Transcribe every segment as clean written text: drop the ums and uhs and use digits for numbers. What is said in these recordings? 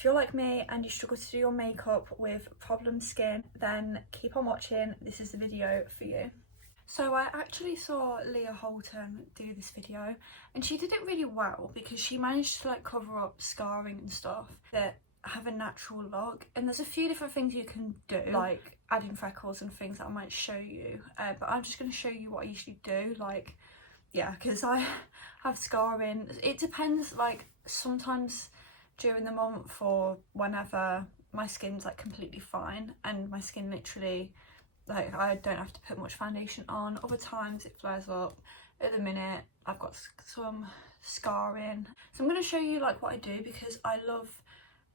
If you're like me and you struggle to do your makeup with problem skin, then keep on watching. This is the video for you. So I actually saw Leah Holton do this video, and she did it really well because she managed to like cover up scarring and stuff that have a natural look. And there's a few different things you can do, like adding freckles and things that I might show you, but I'm just going to show you what I usually do. Like, yeah, because I have scarring. It depends, like sometimes during the month or whenever my skin's like completely fine and my skin literally, like, I don't have to put much foundation on. Other times it flares up. At the minute I've got some scarring, so I'm going to show you like what I do because I love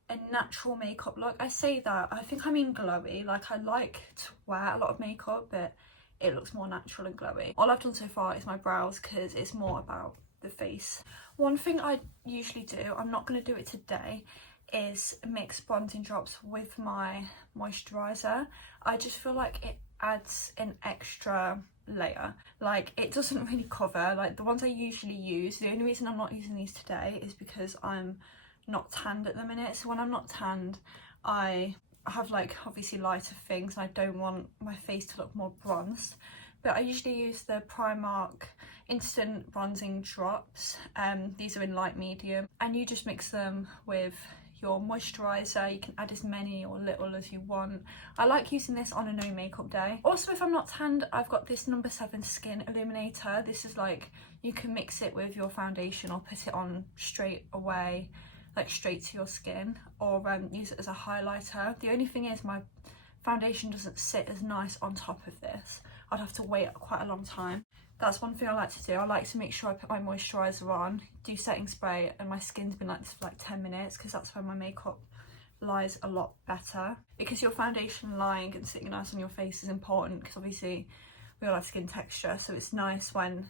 a natural makeup look. I say that, I think I mean glowy. Like, I like to wear a lot of makeup, but it looks more natural and glowy. All I've done so far is my brows because it's more about the face. One thing I usually do, I'm not going to do it today, is mix bronzing drops with my moisturiser. I just feel like it adds an extra layer. Like, it doesn't really cover, like the ones I usually use. The only reason I'm not using these today is because I'm not tanned at the minute. So when I'm not tanned, I have like obviously lighter things and I don't want my face to look more bronzed. But I usually use the Primark instant bronzing drops. These are in light medium, and you just mix them with your moisturiser. You can add as many or little as you want. I like using this on a no makeup day. Also, if I'm not tanned, I've got this No. 7 Skin Illuminator. This is like, you can mix it with your foundation or put it on straight away, like straight to your skin, or use it as a highlighter. The only thing is my foundation doesn't sit as nice on top of this. I'd have to wait quite a long time. That's one thing I like to do. I like to make sure I put my moisturiser on, do setting spray, and my skin's been like this for like 10 minutes because that's when my makeup lies a lot better. Because your foundation lying and sitting nice on your face is important, because obviously we all have skin texture, so it's nice when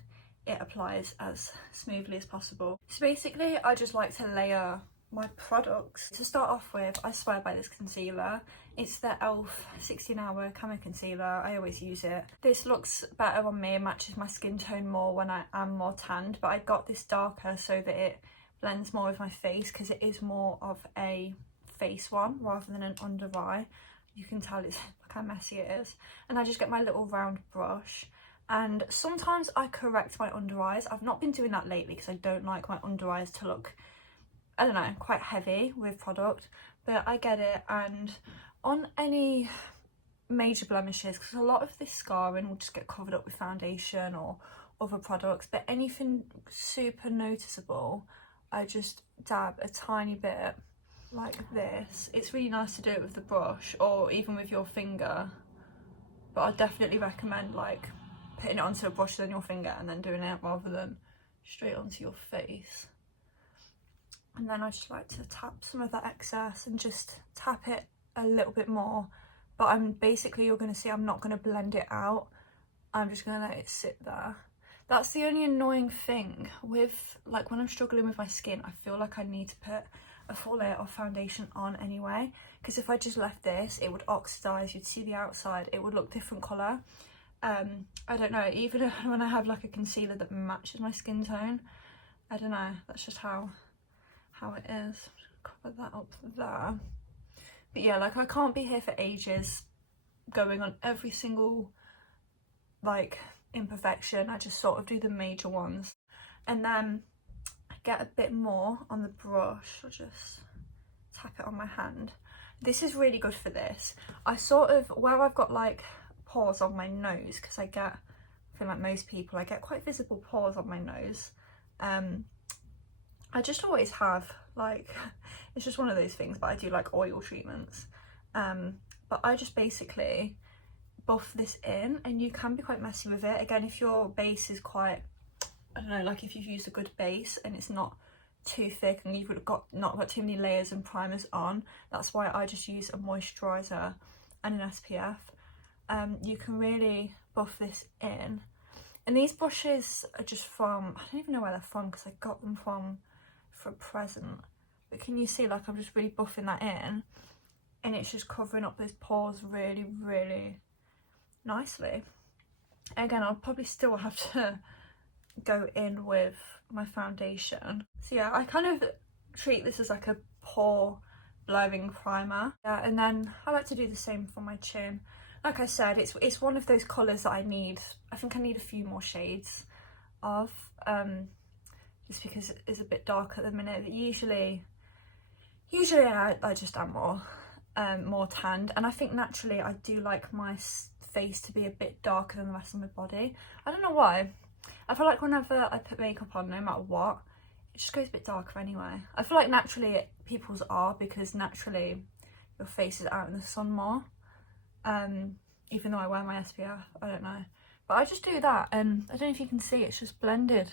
it applies as smoothly as possible. So basically I just like to layer my products. To start off with, I swear by this concealer. It's the e.l.f. 16 Hour Camo Concealer. I always use it. This looks better on me and matches my skin tone more when I am more tanned, but I got this darker so that it blends more with my face, because it is more of a face one rather than an under eye. You can tell it's look how messy it is. And I just get my little round brush, and sometimes I correct my under eyes. I've not been doing that lately because I don't like my under eyes to look, I don't know, quite heavy with product, but I get it. And on any major blemishes, because a lot of this scarring will just get covered up with foundation or other products, but anything super noticeable, I just dab a tiny bit like this. It's really nice to do it with the brush or even with your finger, but I definitely recommend like putting it onto a brush then your finger and then doing it rather than straight onto your face. And then I just like to tap some of that excess and just tap it a little bit more. But I'm basically, you're going to see I'm not going to blend it out. I'm just going to let it sit there. That's the only annoying thing with, like, when I'm struggling with my skin, I feel like I need to put a full layer of foundation on anyway. Because if I just left this, it would oxidize. You'd see the outside. It would look different colour. I don't know. Even when I have like a concealer that matches my skin tone, I don't know. That's just how it is. Cover that up there. But yeah, like, I can't be here for ages going on every single like imperfection. I just sort of do the major ones, and then I get a bit more on the brush. I'll just tap it on my hand. This is really good for this. I sort of, where I've got like pores on my nose, because I feel like most people, I get quite visible pores on my nose. I just always have, like, it's just one of those things, but I do like oil treatments. But I just basically buff this in, and you can be quite messy with it. Again, if your base is quite, I don't know, like if you've used a good base and it's not too thick and you've not got too many layers and primers on, that's why I just use a moisturiser and an SPF. You can really buff this in. And these brushes are just from, I don't even know where they're from because I got them for a present, but can you see, like, I'm just really buffing that in, and it's just covering up those pores really, really nicely. Again, I'll probably still have to go in with my foundation. So yeah, I kind of treat this as like a pore blurring primer. Yeah, and then I like to do the same for my chin. Like I said, it's one of those colours that I need. I think I need a few more shades of, just because it's a bit dark at the minute. Usually I just am more tanned, and I think naturally I do like my face to be a bit darker than the rest of my body. I don't know why. I feel like whenever I put makeup on, no matter what, it just goes a bit darker anyway. I feel like naturally people's are, because naturally your face is out in the sun more. Even though I wear my SPF, I don't know. But I just do that, and I don't know if you can see, it's just blended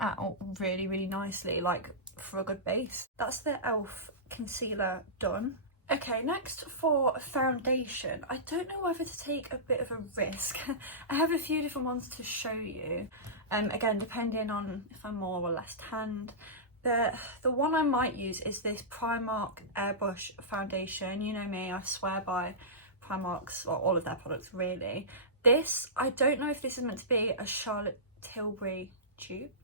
out really, really nicely, like for a good base. That's the e.l.f. concealer done. Okay, next for foundation. I don't know whether to take a bit of a risk. I have a few different ones to show you. Again, depending on if I'm more or less tanned. The one I might use is this Primark Airbrush foundation. You know me, I swear by Primark's, or all of their products really. This, I don't know if this is meant to be a Charlotte Tilbury dupe.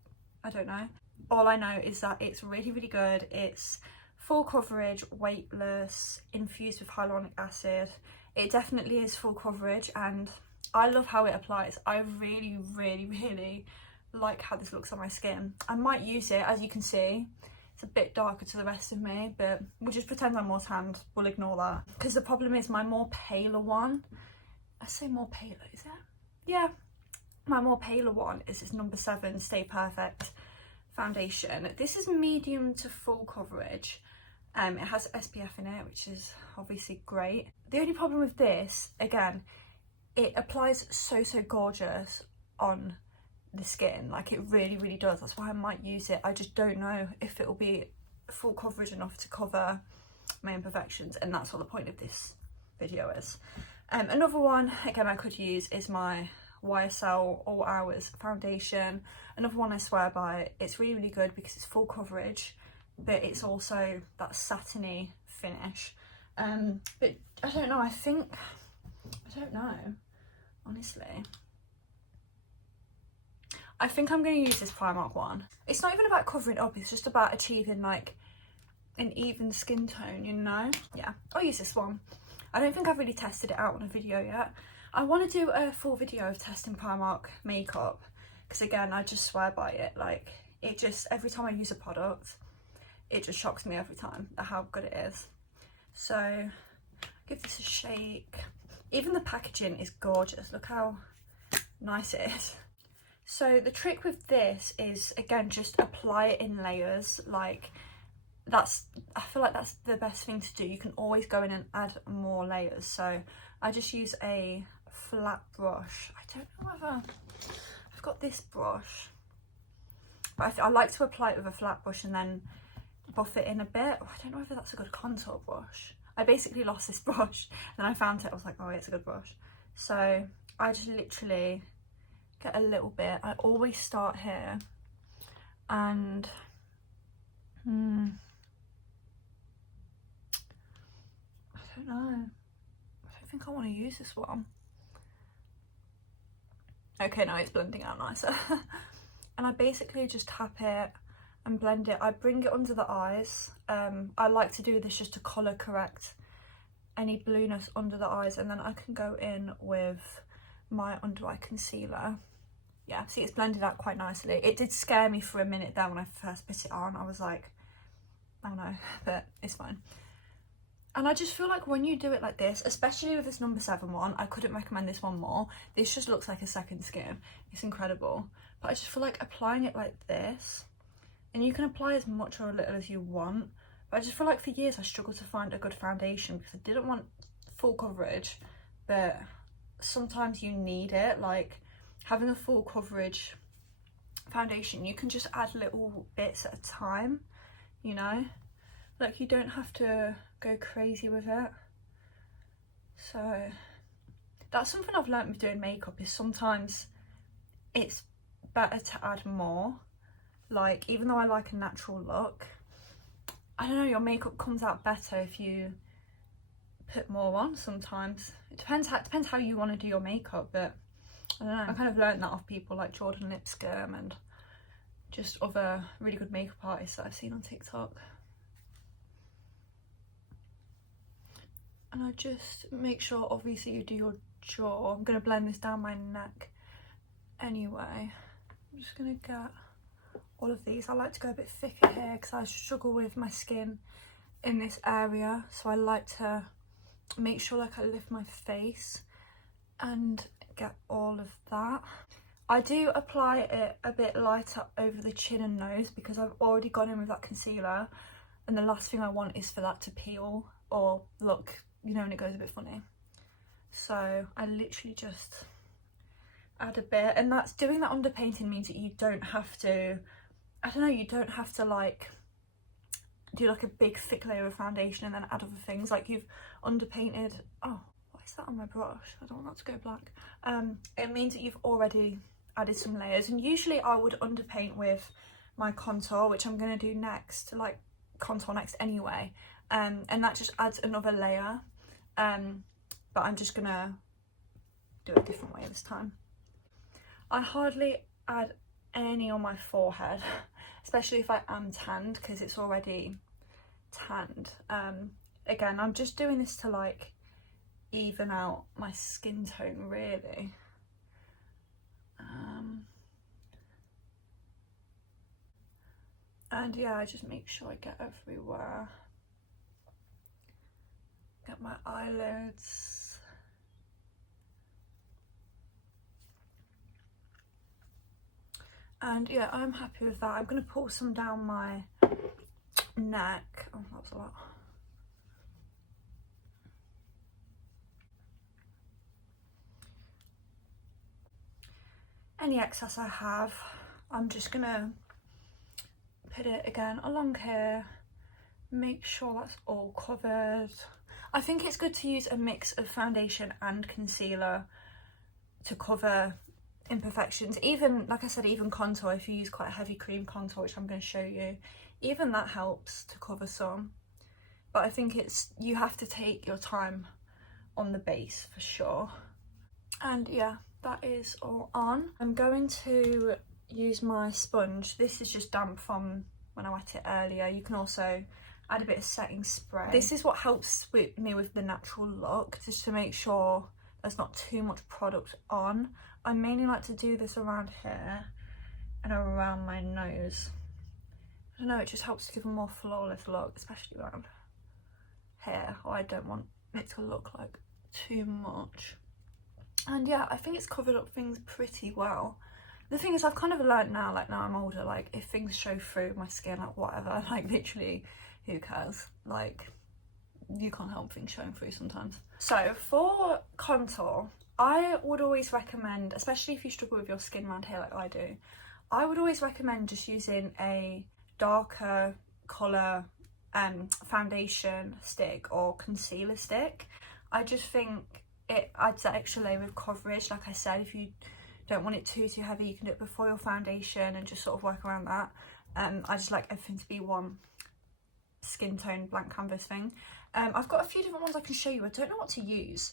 I don't know. All I know is that it's really, really good. It's full coverage, weightless, infused with hyaluronic acid. It definitely is full coverage, and I love how it applies. I really, really, really like how this looks on my skin. I might use it, as you can see. It's a bit darker to the rest of me, but we'll just pretend I'm more tanned. We'll ignore that. Because the problem is my more paler one, I say more paler, is it? Yeah. My more paler one is this number 7 Stay Perfect foundation. This is medium to full coverage. It has SPF in it, which is obviously great. The only problem with this, again, it applies so gorgeous on the skin. Like, it really, really does. That's why I might use it. I just don't know if it will be full coverage enough to cover my imperfections, and that's what the point of this video is. Another one, again, I could use is my YSL All Hours foundation. Another one I swear by. It's really, really good because it's full coverage, but it's also that satiny finish. But I don't know, I don't know, honestly. I think I'm going to use this Primark one. It's not even about covering up, it's just about achieving like an even skin tone, you know? Yeah, I'll use this one. I don't think I've really tested it out on a video yet. I want to do a full video of testing Primark makeup, because again, I just swear by it. Like, it just, every time I use a product, it just shocks me every time at how good it is. So, give this a shake. Even the packaging is gorgeous. Look how nice it is. So the trick with this is, again, just apply it in layers. Like, I feel like that's the best thing to do. You can always go in and add more layers. So I just use a flat brush. I don't know whether I've got this brush, but I like to apply it with a flat brush and then buff it in a bit. I don't know whether that's a good contour brush. I basically lost this brush, and I found it. I was like, oh, it's a good brush. So I just literally get a little bit. I always start here, and I don't know. I don't think I want to use this one. Okay, no, it's blending out nicer. And I basically just tap it and blend it. I bring it under the eyes. I like to do this just to colour correct any blueness under the eyes, and then I can go in with my under eye concealer. Yeah, see, it's blended out quite nicely. It did scare me for a minute there when I first put it on. I was like, oh no, but it's fine. And I just feel like when you do it like this, especially with this number 7 one, I couldn't recommend this one more. This just looks like a second skin. It's incredible. But I just feel like applying it like this, and you can apply as much or a little as you want. But I just feel like for years I struggled to find a good foundation because I didn't want full coverage, but sometimes you need it. Like, having a full coverage foundation, you can just add little bits at a time, you know? Like, you don't have to go crazy with it. So that's something I've learnt with doing makeup, is sometimes it's better to add more. Like, even though I like a natural look, I don't know, your makeup comes out better if you put more on sometimes. It depends how you want to do your makeup, but I don't know. I kind of learned that off people like Jordan Lipscomb and just other really good makeup artists that I've seen on TikTok. and I just make sure obviously you do your jaw. I'm going to blend this down my neck anyway. I'm just going to get all of these. I like to go a bit thicker here because I struggle with my skin in this area, so I like to make sure like I lift my face and get all of that. I do apply it a bit lighter over the chin and nose because I've already gone in with that concealer, and the last thing I want is for that to peel or look, you know, when it goes a bit funny. So I literally just add a bit, and that's doing that underpainting means that you don't have to, I don't know, you don't have to like do like a big thick layer of foundation and then add other things. Like you've underpainted, oh, what is that on my brush? I don't want that to go black. It means that you've already added some layers, and usually I would underpaint with my contour, which I'm going to do next, like contour next anyway, and that just adds another layer, but I'm just going to do it a different way this time. I hardly add any on my forehead, especially if I am tanned, because it's already tanned. Again, I'm just doing this to like even out my skin tone really. And yeah, I just make sure I get everywhere. Get my eyelids. And yeah, I'm happy with that. I'm going to pull some down my neck. Oh, that was a lot. Any excess I have, I'm just going to put it again along here, make sure that's all covered. I think it's good to use a mix of foundation and concealer to cover imperfections. Even, like I said, even contour, if you use quite a heavy cream contour, which I'm going to show you, even that helps to cover some. But I think you have to take your time on the base for sure. And yeah, that is all on. I'm going to use my sponge. This is just damp from when I wet it earlier. You can also add a bit of setting spray. This is what helps with me with the natural look, just to make sure there's not too much product on. I mainly like to do this around here and around my nose. I don't know, it just helps to give a more flawless look, especially around here. I don't want it to look like too much. And yeah, I think it's covered up things pretty well. The thing is, I've kind of learned now, like now I'm older, like if things show through my skin, like whatever, like literally who cares? Like you can't help things showing through sometimes. So for contour, I would always recommend, especially if you struggle with your skin around here like I do, I would always recommend just using a darker colour foundation stick or concealer stick. I just think it adds that extra layer of coverage. Like I said, if you don't want it too heavy, you can do it before your foundation and just sort of work around that. I just like everything to be one skin tone blank canvas thing. I've got a few different ones I can show you. I don't know what to use,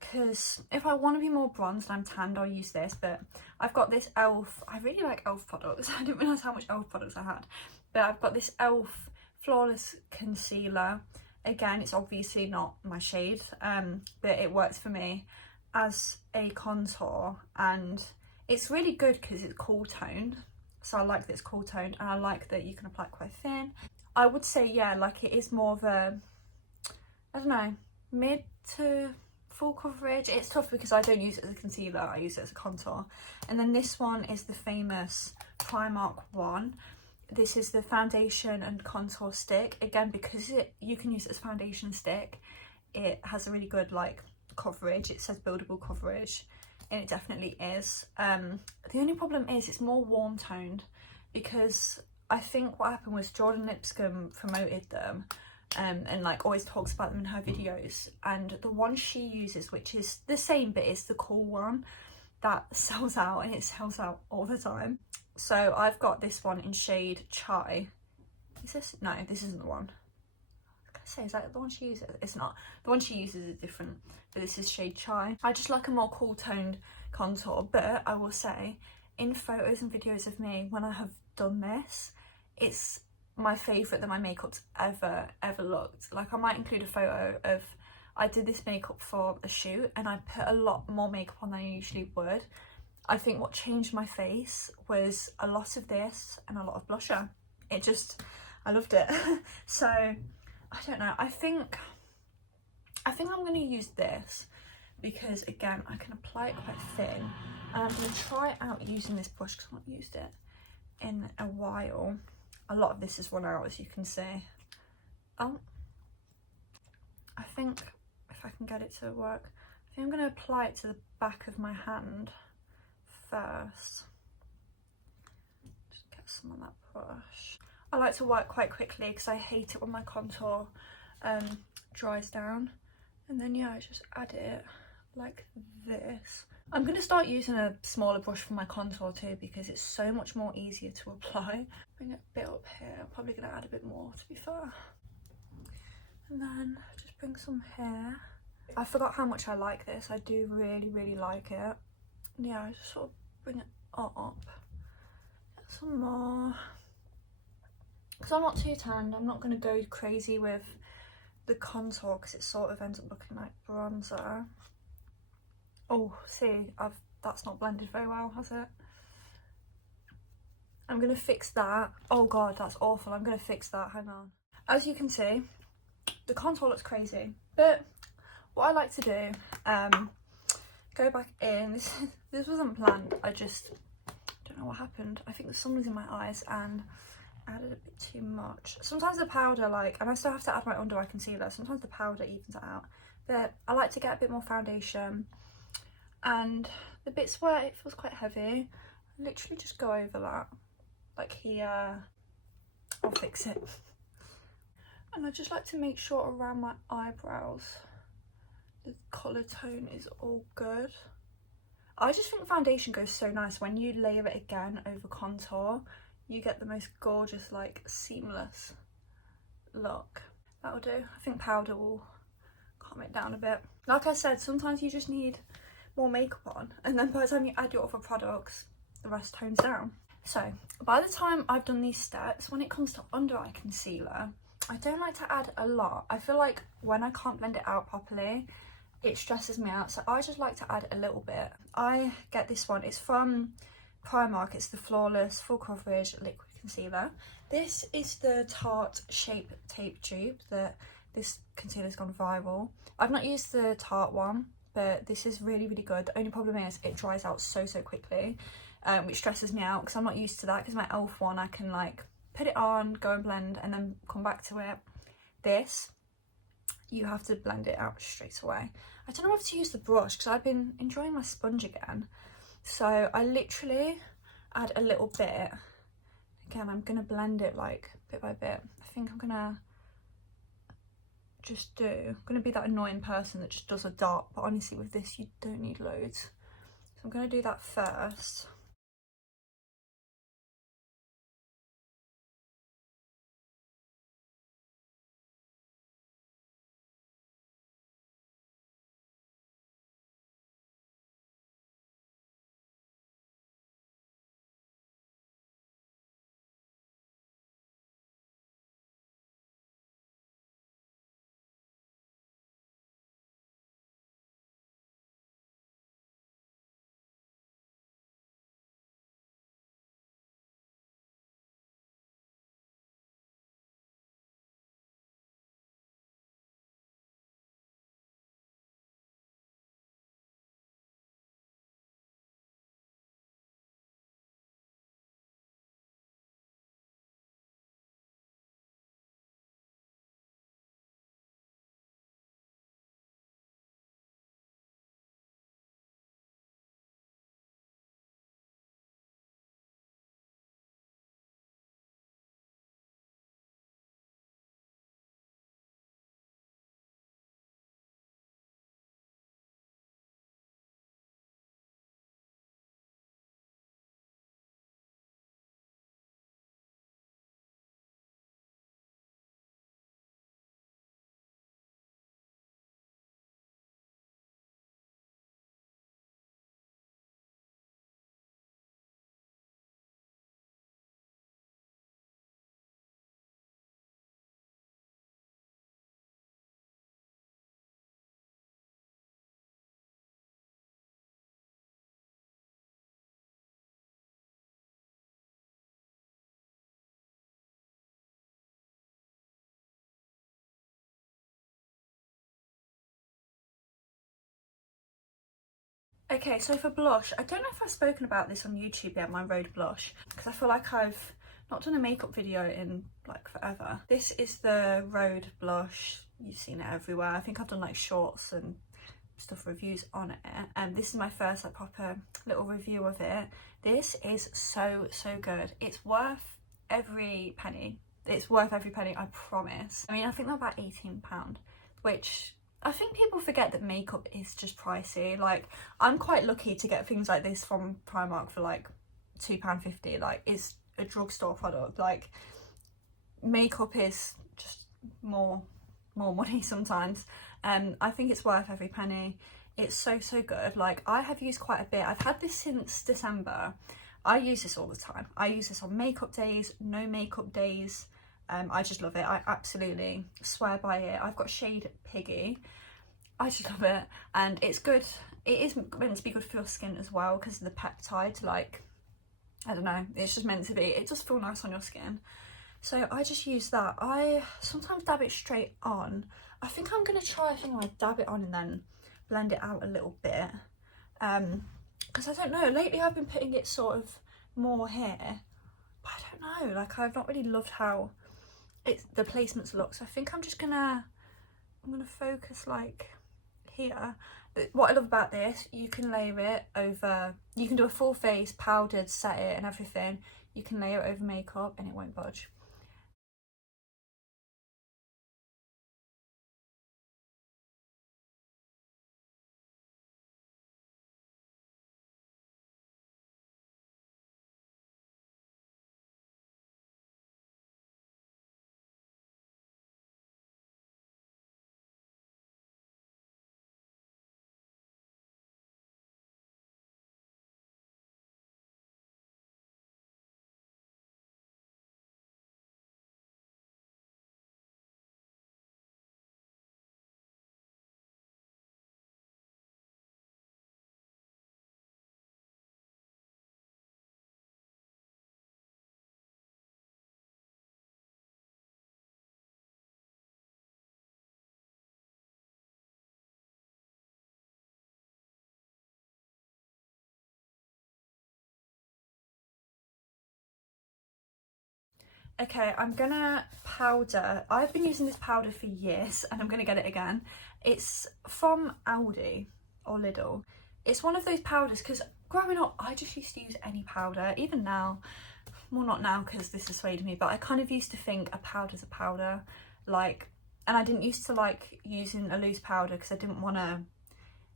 because if I want to be more bronzed and I'm tanned, I'll use this. But I've got this e.l.f. I really like e.l.f. products. I didn't realise how much e.l.f. products I had. But I've got this e.l.f. Flawless Concealer. Again, it's obviously not my shade, but it works for me as a contour, and it's really good because it's cool toned. So I like that it's cool toned, and I like that you can apply it quite thin. I would say, yeah, like it is more of a, I don't know, mid to full coverage. It's tough because I don't use it as a concealer, I use it as a contour. And then this one is the famous Primark one. This is the foundation and contour stick. Again, because you can use it as foundation stick, it has a really good like coverage. It says buildable coverage, and it definitely is. The only problem is it's more warm toned, because I think what happened was Jordan Lipscomb promoted them and like always talks about them in her videos, and the one she uses, which is the same but it's the cool one, that sells out, and it sells out all the time. So I've got this one in shade Chai. Is this? No, this isn't the one. I was gonna say, is that the one she uses? It's not. The one she uses is different, but this is shade Chai. I just like a more cool toned contour, but I will say, in photos and videos of me when I have done this, it's my favourite that my makeup's ever looked. Like I might include a photo of I did this makeup for a shoot and I put a lot more makeup on than I usually would. I think what changed my face was a lot of this and a lot of blusher. I loved it. So, I don't know, I think I'm going to use this because, again, I can apply it quite thin. And I'm going to try out using this brush because I've not used it in a while. A lot of this is run out, as you can see. Oh, I think if I can get it to work, I think I'm going to apply it to the back of my hand first. Just get some on that brush. I like to work quite quickly because I hate it when my contour dries down. And then, yeah, I just add it like this. I'm going to start using a smaller brush for my contour too because it's so much more easier to apply. Bring it a bit up here. I'm probably going to add a bit more, to be fair. And then just bring some here. I forgot how much I like this. I do really, really like it. Yeah, I just sort of bring it up. Get some more. Because I'm not too tanned, I'm not going to go crazy with the contour because it sort of ends up looking like bronzer. Oh, see, that's not blended very well, has it? I'm going to fix that. Oh god, that's awful. I'm going to fix that, hang on. As you can see, the contour looks crazy, but what I like to do, go back in. This wasn't planned, I just don't know what happened. I think the sun was in my eyes and I added a bit too much. Sometimes the powder, like, and I still have to add my under eye concealer, sometimes the powder evens it out, but I like to get a bit more foundation, and the bits where it feels quite heavy, I literally just go over that, like here. I'll fix it. And I just like to make sure around my eyebrows the colour tone is all good. I just think foundation goes so nice when you layer it again over contour. You get the most gorgeous, like, seamless look. That'll do. I think powder will calm it down a bit. Like I said, sometimes you just need more makeup on, and then by the time you add your other products, the rest tones down. So by the time I've done these steps, when it comes to under eye concealer, I don't like to add a lot. I feel like when I can't blend it out properly, it stresses me out, so I just like to add a little bit. I get this one, it's from Primark, it's the Flawless Full Coverage Liquid Concealer. This is the Tarte Shape Tape dupe that this concealer's gone viral. I've not used the Tarte one, but this is really, really good. The only problem is it dries out so quickly, which stresses me out because I'm not used to that, because my e.l.f. one, I can like put it on, go and blend, and then come back to it. This, you have to blend it out straight away. I don't know whether to use the brush because I've been enjoying my sponge again. So I literally add a little bit. Again, I'm going to blend it like bit by bit. I think I'm going to just I'm going to be that annoying person that just does a dot, but honestly with this you don't need loads. So I'm going to do that first. Okay, so for blush, I don't know if I've spoken about this on YouTube yet, my Rhode blush, because I feel like I've not done a makeup video in like forever. This is the Rhode blush. You've seen it everywhere. I think I've done like shorts and stuff, reviews on it, and this is my first like proper little review of it. This is so good. It's worth every penny. It's worth every penny, I promise. I mean, I think they're about £18, which I think people forget that makeup is just pricey. Like, I'm quite lucky to get things like this from Primark for like £2.50. Like, it's a drugstore product. Like, makeup is just more money sometimes. I think it's worth every penny. It's so good. Like, I have used quite a bit. I've had this since December. I use this all the time. I use this on makeup days, no makeup days. I just love it. I absolutely swear by it. I've got shade Piggy. I just love it, and it's good. It is meant to be good for your skin as well because of the peptide. Like, I don't know, it's just meant to be. It does feel nice on your skin. So I just use that. I sometimes dab it straight on. I think I'm going to try a thing where I dab it on and then blend it out a little bit. Because I don't know, lately I've been putting it sort of more here. But I don't know, like I've not really loved how the placements look. So I think I'm gonna focus like here. But what I love about this, you can layer it over, you can do a full face, powdered, set it and everything. You can layer it over makeup and it won't budge. Okay, I'm gonna powder. I've been using this powder for years and I'm gonna get it again. It's from Aldi or Lidl. It's one of those powders, because growing up I just used to use any powder. Even now, well, not now because this has swayed me, but I kind of used to think a powder's a powder. Like, and I didn't used to like using a loose powder because I didn't want to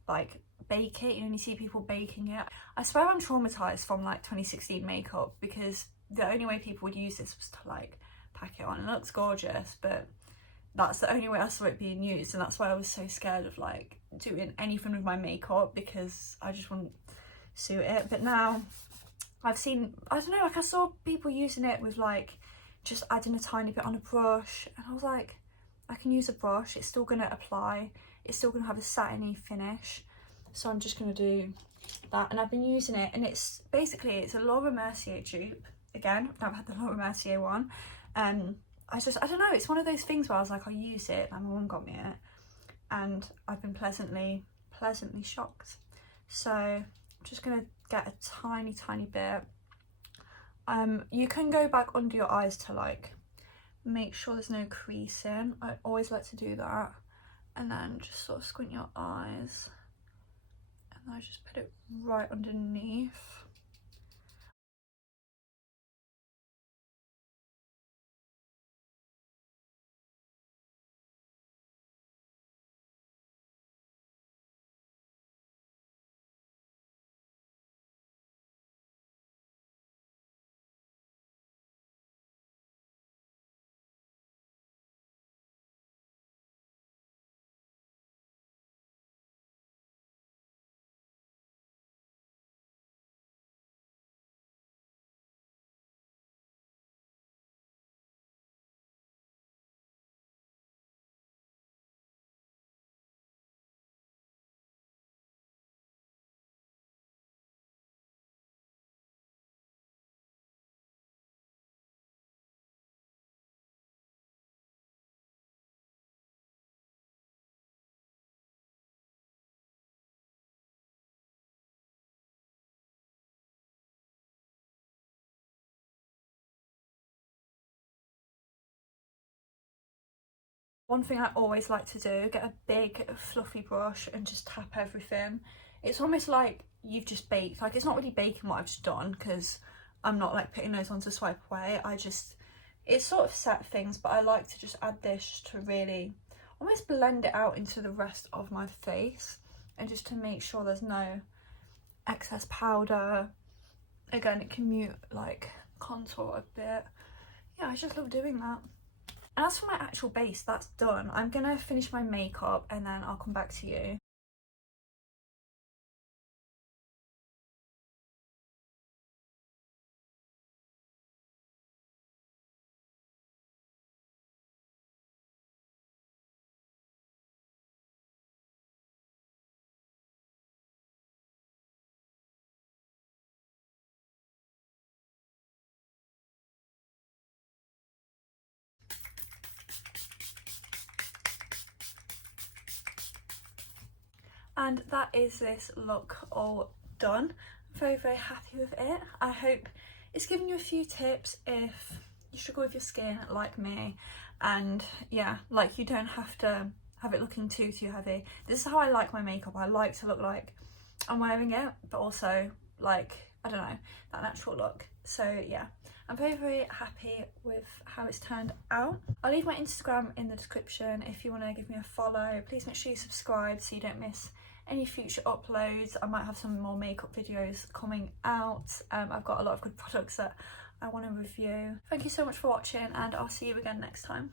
like bake it. You know, you see people baking it. I swear I'm traumatized from like 2016 makeup, because the only way people would use this was to like pack it on. It looks gorgeous, but that's the only way I saw it being used, and that's why I was so scared of like doing anything with my makeup, because I just wouldn't suit it. But now I've seen, I don't know, like I saw people using it with like just adding a tiny bit on a brush, and I was like, I can use a brush, it's still gonna apply, it's still gonna have a satiny finish. So I'm just gonna do that, and I've been using it, and it's basically, it's a Laura Mercier dupe. Again, I've never had the Laura Mercier one. I don't know, it's one of those things where I was like, I'll use it, and my mum got me it, and I've been pleasantly shocked. So I'm just gonna get a tiny bit. You can go back under your eyes to like make sure there's no creasing. I always like to do that, and then just sort of squint your eyes, and I just put it right underneath. One thing I always like to do, get a big fluffy brush and just tap everything. It's almost like you've just baked, like it's not really baking what I've just done, because I'm not like putting those on to swipe away. It's sort of set things, but I like to just add this to really almost blend it out into the rest of my face, and just to make sure there's no excess powder. Again, it can mute like contour a bit. Yeah, I just love doing that. As for my actual base, that's done. I'm gonna finish my makeup and then I'll come back to you. And that is this look all done. I'm very, very happy with it. I hope it's given you a few tips if you struggle with your skin like me, and yeah, like you don't have to have it looking too heavy. This is how I like my makeup. I like to look like I'm wearing it, but also like, I don't know, that natural look. So yeah, I'm very, very happy with how it's turned out. I'll leave my Instagram in the description if you want to give me a follow. Please make sure you subscribe so you don't miss any future uploads. I might have some more makeup videos coming out. I've got a lot of good products that I want to review. Thank you so much for watching, and I'll see you again next time.